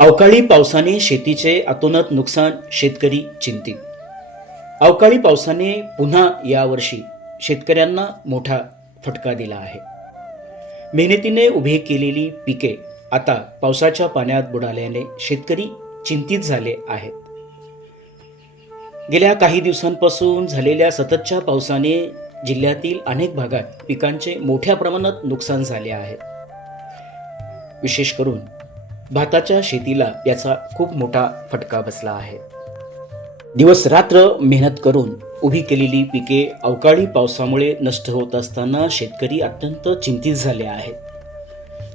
अवकाळी पावसाने शेतीचे अतोनात नुकसान शेतकरी चिंतित. अवकाळी पावसाने पुन्हा यावर्षी शेतकऱ्यांना मोठा फटका दिला आहे. मेहनतीने उभे केलेली पिके आता पावसाच्या पाण्यात बुडाल्याने शेतकरी चिंतित झाले आहेत. गेल्या काही दिवसांपासून झालेल्या सततच्या पावसाने जिल्ह्यातील अनेक भागात पिकांचे मोठ्या प्रमाणात नुकसान झाले आहे. विशेष करून भाताच्या शेतीला याचा खूप मोठा फटका बसला आहे. दिवस रात्र मेहनत करून उभी केलेली पिके अवकाळी पावसामुळे नष्ट होत असताना शेतकरी अत्यंत चिंतित झाले आहेत.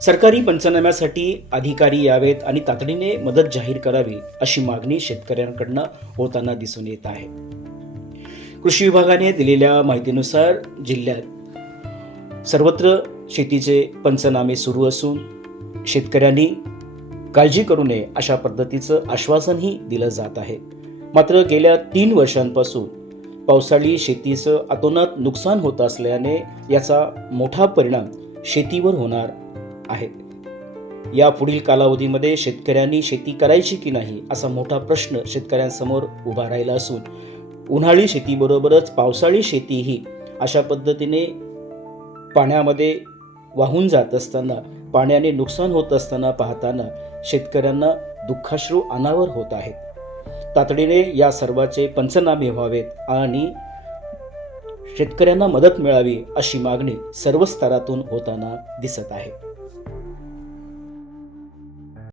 सरकारी पंचनाम्यासाठी अधिकारी यावेत आणि तातडीने मदत जाहीर करावी अशी मागणी शेतकऱ्यांकडनं होताना दिसून येत आहे. कृषी विभागाने दिलेल्या माहितीनुसार जिल्ह्यात सर्वत्र शेतीचे पंचनामे सुरू असून शेतकऱ्यांनी काळजी करू नये अशा पद्धतीचं आश्वासनही दिलं जात आहे. मात्र गेल्या तीन वर्षांपासून पावसाळी शेतीचं अतोनात नुकसान होत असल्याने याचा मोठा परिणाम शेतीवर होणार आहे. या पुढील कालावधीमध्ये शेतकऱ्यांनी शेती करायची की नाही असा मोठा प्रश्न शेतकऱ्यांसमोर उभा राहिला असून उन्हाळी शेतीबरोबरच पावसाळी शेतीही अशा पद्धतीने पाण्यामध्ये वाहून जात असताना पाण्याने नुकसान होत असताना पाहताना शेतकऱ्यांना दुःखाश्रू अनावर होत आहेत. तातडीने या सर्वाचे पंचनामे व्हावेत आणि शेतकऱ्यांना मदत मिळावी अशी मागणी सर्व स्तरातून होताना दिसत आहे.